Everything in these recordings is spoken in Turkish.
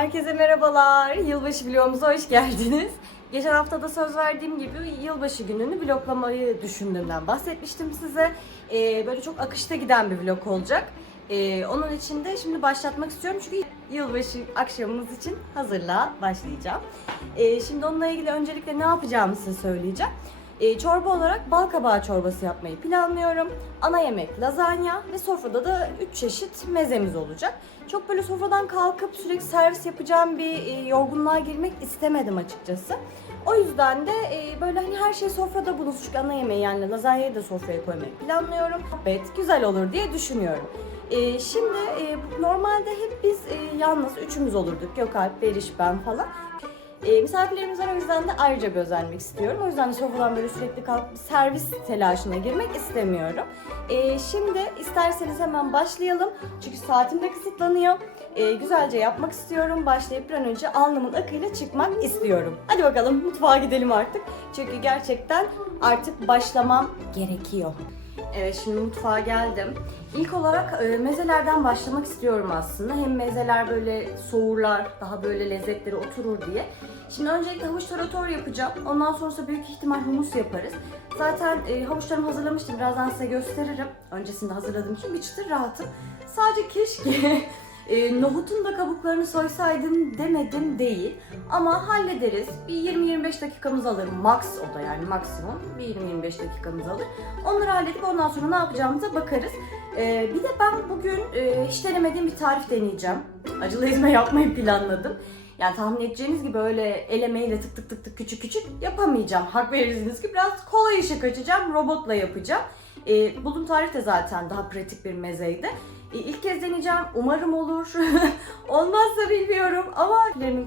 Herkese merhabalar. Yılbaşı vlogumuza hoş geldiniz. Geçen hafta da söz verdiğim gibi yılbaşı gününü vloglamayı düşündüğümden bahsetmiştim size. Ee, böyle çok akışta giden bir vlog olacak. Ee, onun için de şimdi başlatmak istiyorum çünkü yılbaşı akşamımız için hazırlığa başlayacağım. Ee, şimdi onunla ilgili öncelikle ne yapacağımı size söyleyeceğim. Ee, çorba olarak bal kabağı çorbası yapmayı planlıyorum. Ana yemek lazanya ve sofrada da 3 çeşit mezemiz olacak. Çok böyle sofradan kalkıp sürekli servis yapacağım bir e, yorgunluğa girmek istemedim açıkçası. O yüzden de e, böyle hani her şey sofrada. Çünkü ana yemeği yani lazanyayı da sofraya koymayı planlıyorum. Evet güzel olur diye düşünüyorum. E, şimdi e, normalde hep biz e, yalnız üçümüz olurduk. Gökalp, Beriş, ben falan. E, misafirlerimiz var o yüzden de ayrıca bir özenmek istiyorum. O yüzden de sofradan böyle sürekli kalkıp servis telaşına girmek istemiyorum. E, şimdi isterseniz hemen başlayalım. Çünkü saatim de kısıtlanıyor. E, güzelce yapmak istiyorum. Başlayıp bir an önce alnımın akıyla çıkmak istiyorum. Hadi bakalım mutfağa gidelim artık. Çünkü gerçekten artık başlamam gerekiyor. Evet şimdi mutfağa geldim. İlk olarak e, mezelerden başlamak istiyorum aslında. Hem mezeler böyle soğurlar, daha böyle lezzetleri oturur diye. Şimdi öncelikle havuç tarator yapacağım. Ondan sonrası büyük ihtimal humus yaparız. Zaten e, havuçlarımı hazırlamıştım. Birazdan size gösteririm. Öncesinde hazırladığım için bir çıtır rahatım. Sadece keşke e, nohutun da kabuklarını soysaydım demedim değil. Ama hallederiz. Bir 20-25 dakikamız alır. Max o da yani maksimum. Bir 20-25 dakikamız alır. Onları halledip ondan sonra ne yapacağımıza bakarız. E, bir de ben bugün e, hiç denemediğim bir tarif deneyeceğim. Acılı ezme yapmayı planladım. Yani tahmin edeceğiniz gibi öyle el emeğiyle tık tık tık tık küçük küçük yapamayacağım. Hak verirsiniz ki biraz kolay işe kaçacağım. Robotla yapacağım. E, bulduğum tarif de zaten daha pratik bir mezeydi. E, ilk kez deneyeceğim. Umarım olur. Olmazsa bilmiyorum ama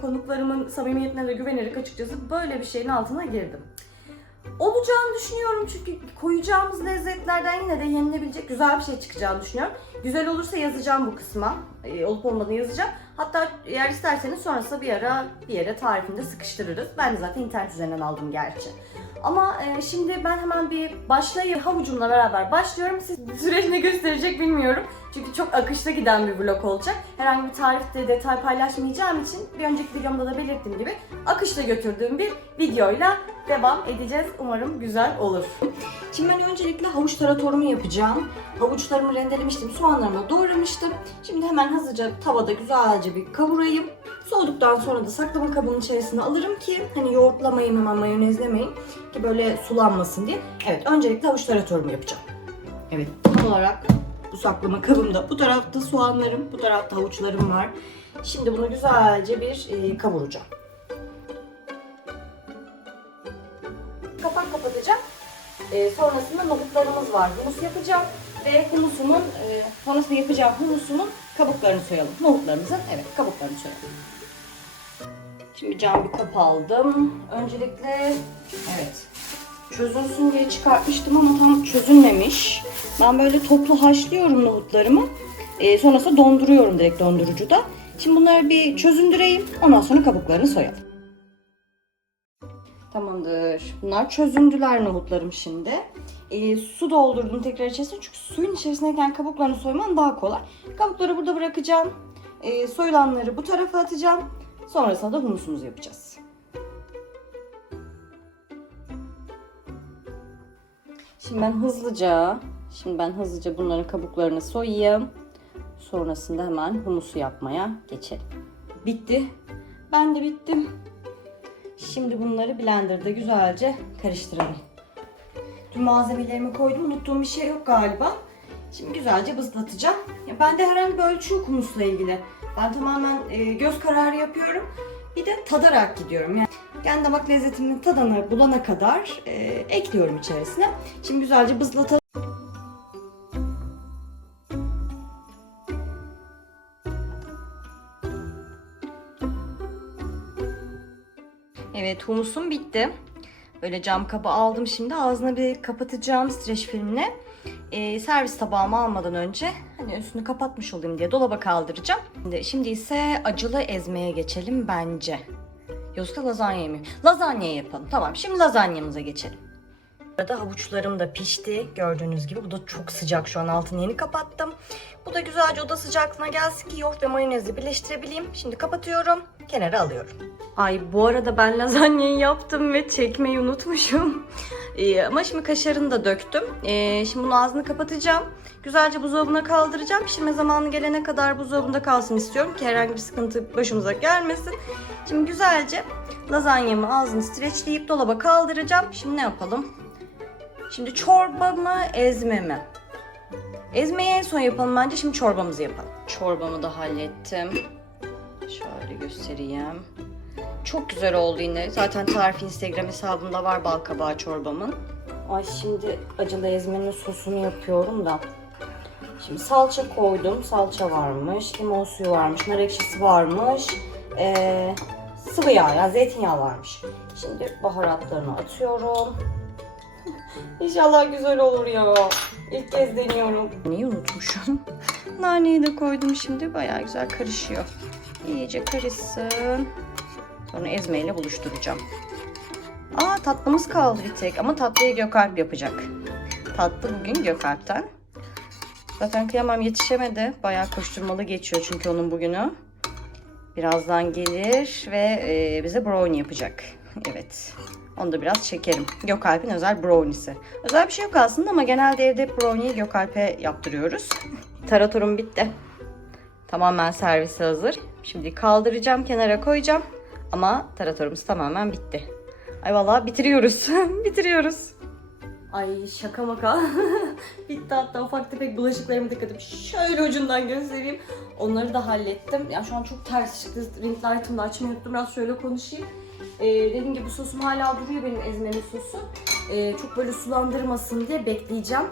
konuklarımın samimiyetine de güvenerek açıkçası böyle bir şeyin altına girdim. Olacağını düşünüyorum çünkü koyacağımız lezzetlerden yine de yenilebilecek güzel bir şey çıkacağını düşünüyorum. Güzel olursa yazacağım bu kısma. E, olup olmadığını yazacağım. Hatta eğer isterseniz sonrasında bir ara bir yere tarifinde sıkıştırırız. Ben de zaten internet üzerinden aldım gerçi. Ama e, şimdi ben hemen bir başlayayım. Havucumla beraber başlıyorum. Siz süreç ne gösterecek bilmiyorum. Çünkü çok akışta giden bir vlog olacak. Herhangi bir tarifte detay paylaşmayacağım için bir önceki videomda da belirttiğim gibi akışta götürdüğüm bir videoyla devam edeceğiz. Umarım güzel olur. Şimdi ben öncelikle havuç taratorumu yapacağım. Havuçlarımı rendelemiştim, soğanlarımı doğramıştım. Şimdi hemen hızlıca tavada güzelce bir kavurayım. Soğuduktan sonra da saklama kabının içerisine alırım ki hani yoğurtlamayayım hemen mayonezlemeyin ki böyle sulanmasın diye. Evet öncelikle havuç taratorumu yapacağım. Evet tam olarak bu saklama kabımda. Bu tarafta soğanlarım, bu tarafta havuçlarım var. Şimdi bunu güzelce bir e, kavuracağım. Kapak kapatacağım. E, sonrasında nohutlarımız var. Humus yapacağım ve humusumun, e, sonrasında yapacağım humusumun kabuklarını soyalım. Nohutlarımızın evet kabuklarını soyalım. Şimdi cam bir kap aldım. Öncelikle evet çözülsün diye çıkartmıştım ama tam çözülmemiş. Ben böyle toplu haşlıyorum nohutlarımı. E, sonrasında donduruyorum direkt dondurucuda. Şimdi bunları bir çözündüreyim. Ondan sonra kabuklarını soyalım. Tamamdır. Bunlar çözündüler nohutlarım şimdi. E, su doldurdum tekrar içerisine çünkü suyun içerisindeyken kabuklarını soyman daha kolay. Kabukları burada bırakacağım. E, soyulanları bu tarafa atacağım. Sonrasında da humusumuzu yapacağız. Şimdi ben hızlıca, şimdi ben hızlıca bunların kabuklarını soyayım. Sonrasında hemen humusu yapmaya geçelim. Bitti. Ben de bittim. Şimdi bunları blenderda güzelce karıştıralım. Tüm malzemelerimi koydum. Unuttuğum bir şey yok galiba. Şimdi güzelce bızlatacağım. Ya bende herhangi bir ölçü yok humusla ilgili. Ben tamamen e, göz kararı yapıyorum. Bir de tadarak gidiyorum. Yani kendi damak lezzetimin tadını bulana kadar e, ekliyorum içerisine. Şimdi güzelce bızlatalım. Evet humusum bitti. Böyle cam kabı aldım şimdi. Ağzını bir kapatacağım streç filmle. Ee, servis tabağımı almadan önce hani üstünü kapatmış olayım diye dolaba kaldıracağım. Şimdi, şimdi ise acılı ezmeye geçelim bence. Yoksa lazanya mı? Lazanya yapalım. Tamam şimdi lazanyamıza geçelim. Arada havuçlarım da pişti gördüğünüz gibi. Bu da çok sıcak şu an altını yeni kapattım. Bu da güzelce oda sıcaklığına gelsin ki yoğurt ve mayonezi birleştirebileyim. Şimdi kapatıyorum. Kenara alıyorum. Ay bu arada ben lazanyayı yaptım ve çekmeyi unutmuşum. Ee, ama şimdi kaşarını da döktüm. Ee, şimdi bunu ağzını kapatacağım. Güzelce buzdolabına kaldıracağım. Pişirme zamanı gelene kadar buzdolabında kalsın istiyorum ki herhangi bir sıkıntı başımıza gelmesin. Şimdi güzelce lazanyamı ağzını streçleyip dolaba kaldıracağım. Şimdi ne yapalım? Şimdi çorba mı ezme mi? Ezmeyi en son yapalım bence. Şimdi çorbamızı yapalım. Çorbamı da hallettim. Şöyle göstereyim. Çok güzel oldu yine. Zaten tarifi Instagram hesabımda var bal kabağı çorbamın. Ay şimdi acılı ezmenin sosunu yapıyorum da. Şimdi salça koydum. Salça varmış. Limon suyu varmış. Nar ekşisi varmış. Ee, sıvı yağ ya zeytinyağı varmış. Şimdi baharatlarını atıyorum. İnşallah güzel olur ya. İlk kez deniyorum. Neyi unutmuşum? Naneyi de koydum şimdi. Bayağı güzel karışıyor. İyice karışsın. Sonra ezmeyle buluşturacağım. Aa tatlımız kaldı bir tek ama tatlıyı Gökalp yapacak. Tatlı bugün Gökalp'ten. Zaten kıyamam yetişemedi. Bayağı koşturmalı geçiyor çünkü onun bugünü. Birazdan gelir ve e, bize brownie yapacak. Evet. Onu da biraz çekerim. Gökalp'in özel brownie'si. Özel bir şey yok aslında ama genelde evde brownie'yi Gökalp'e yaptırıyoruz. Taratorum bitti. Tamamen servise hazır. Şimdi kaldıracağım, kenara koyacağım. Ama taratorumuz tamamen bitti. Ay vallahi bitiriyoruz. bitiriyoruz. Ay şaka maka. Bitti hatta ufak tefek bulaşıklarımı tıkadım. Şöyle ucundan göstereyim. Onları da hallettim. Ya şu an çok ters çıktı. Ring light'ımı da açmayı unuttum. Biraz şöyle konuşayım. Ee, dediğim gibi sosum hala duruyor benim ezmenin sosu. Ee, çok böyle sulandırmasın diye bekleyeceğim.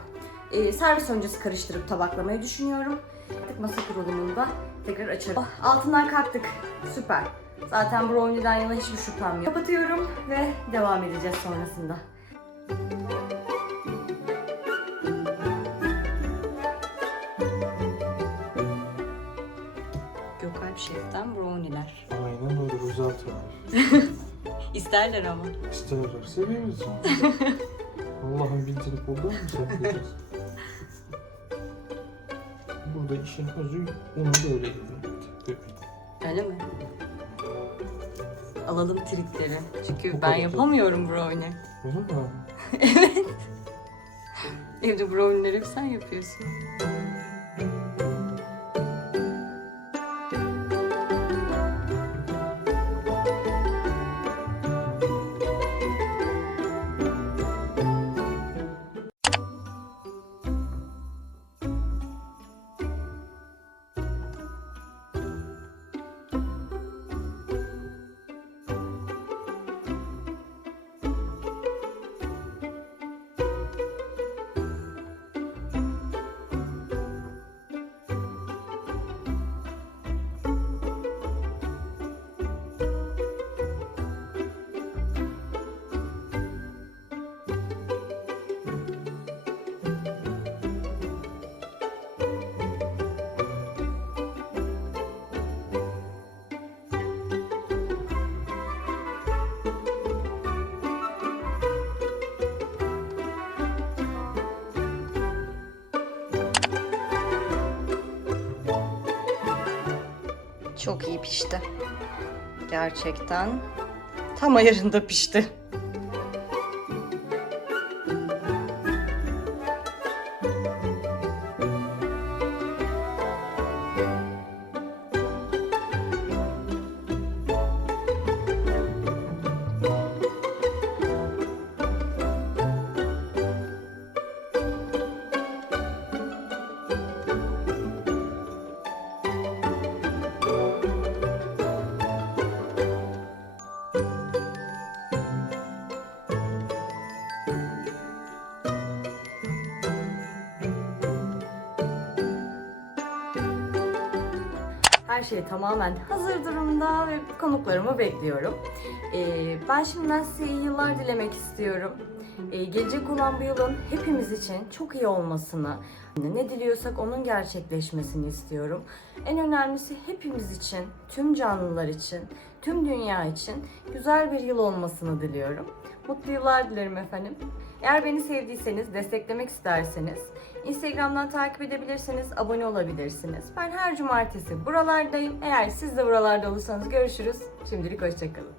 Ee, servis öncesi karıştırıp tabaklamayı düşünüyorum. Artık masa kurulumunda tekrar açarım. Oh, altından kalktık. Süper. Zaten brownie'den yana hiçbir şüphem yok. Kapatıyorum ve devam edeceğiz sonrasında. Gökalp Şef'ten brownie'ler. Aynen öyle özel tarif. İsterler ama. İsterler seviyoruz. Allah'ın bildirip olduğu mu seviyoruz? Burada işin özü onu da öyle yedirmek. Öyle mi? Alalım trikleri. Çünkü Bu ben yapamıyorum brownie. Öyle mi? Evde brownie'leri sen yapıyorsun. Çok iyi pişti. Gerçekten tam ayarında pişti. Her şey tamamen hazır durumda ve konuklarımı bekliyorum. Ee, ben şimdiden size iyi yıllar dilemek istiyorum. Ee, gelecek olan bu yılın hepimiz için çok iyi olmasını, ne diliyorsak onun gerçekleşmesini istiyorum. En önemlisi hepimiz için, tüm canlılar için, tüm dünya için güzel bir yıl olmasını diliyorum. Mutlu yıllar dilerim efendim. Eğer beni sevdiyseniz, desteklemek isterseniz Instagram'dan takip edebilirsiniz, abone olabilirsiniz. Ben her cumartesi buralardayım. Eğer siz de buralarda olursanız görüşürüz. Şimdilik hoşçakalın.